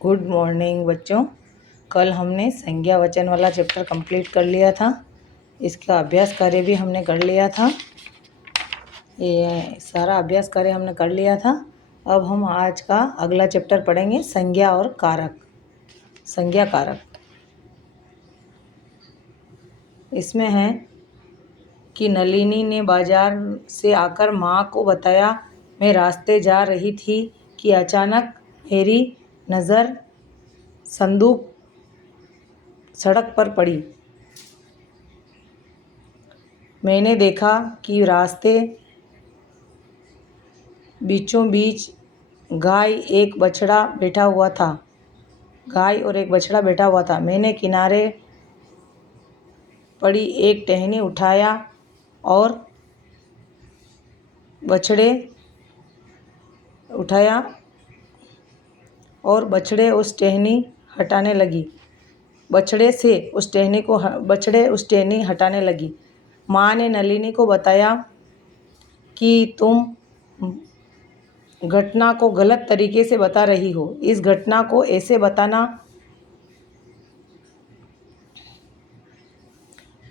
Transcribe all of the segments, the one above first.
Good morning बच्चों। कल हमने संज्ञा वचन वाला चैप्टर कंप्लीट कर लिया था। इसका अभ्यास कार्य भी हमने कर लिया था। ये सारा अभ्यास कार्य हमने कर लिया था। अब हम आज का अगला चैप्टर पढ़ेंगे, संज्ञा और कारक। संज्ञा कारक इसमें है कि नलिनी ने बाजार से आकर माँ को बताया, मैं रास्ते जा रही थी कि अचानक मेरी नज़र संदूक सड़क पर पड़ी। मैंने देखा कि रास्ते बीचों बीच गाय और एक बछड़ा बैठा हुआ था। मैंने किनारे पड़ी एक टहनी उठाया और बछड़े उस टहनी हटाने लगी। माँ ने नलिनी को बताया कि तुम घटना को गलत तरीके से बता रही हो। इस घटना को ऐसे बताना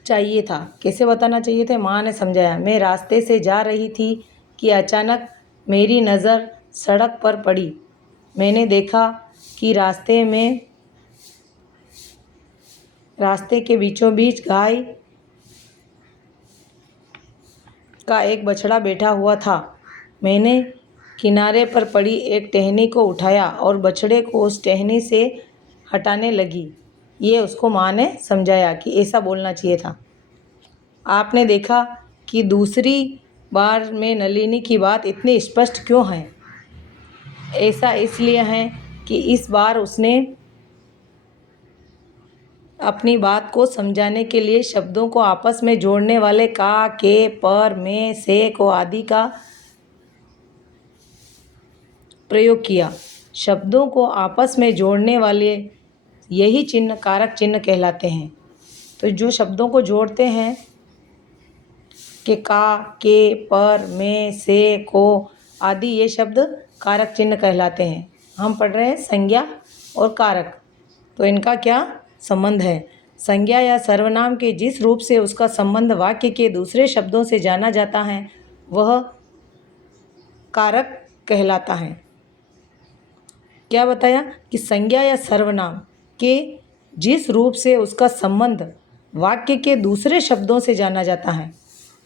चाहिए था। कैसे बताना चाहिए था? माँ ने समझाया, मैं रास्ते से जा रही थी कि अचानक मेरी नज़र सड़क पर पड़ी। मैंने देखा कि रास्ते के बीचों बीच गाय का एक बछड़ा बैठा हुआ था। मैंने किनारे पर पड़ी एक टहनी को उठाया और बछड़े को उस टहनी से हटाने लगी। ये उसको माँ ने समझाया कि ऐसा बोलना चाहिए था। आपने देखा कि दूसरी बार में नलिनी की बात इतनी स्पष्ट क्यों है? ऐसा इसलिए है कि इस बार उसने अपनी बात को समझाने के लिए शब्दों को आपस में जोड़ने वाले का, के, पर, में, से को आदि का प्रयोग किया। शब्दों को आपस में जोड़ने वाले यही चिन्ह कारक चिन्ह कहलाते हैं। तो जो शब्दों को जोड़ते हैं, के, का, के, पर, में, से, को आदि, ये शब्द कारक चिन्ह कहलाते हैं। हम पढ़ रहे हैं संज्ञा और कारक। तो इनका क्या संबंध है? संज्ञा या सर्वनाम के जिस रूप से उसका संबंध वाक्य के दूसरे शब्दों से जाना जाता है वह कारक कहलाता है। क्या बताया? कि संज्ञा या सर्वनाम के जिस रूप से उसका संबंध वाक्य के दूसरे शब्दों से जाना जाता है,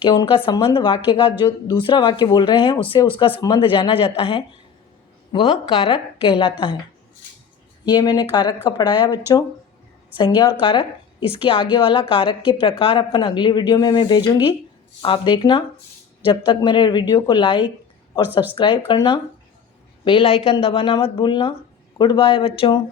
कि उनका संबंध वाक्य का जो दूसरा वाक्य बोल रहे हैं उससे उसका संबंध जाना जाता है, वह कारक कहलाता है। ये मैंने कारक का पढ़ाया बच्चों, संज्ञा और कारक। इसके आगे वाला कारक के प्रकार अपन अगली वीडियो में मैं भेजूँगी, आप देखना। जब तक मेरे वीडियो को लाइक और सब्सक्राइब करना, बेल आइकन दबाना मत भूलना। गुड बाय बच्चों।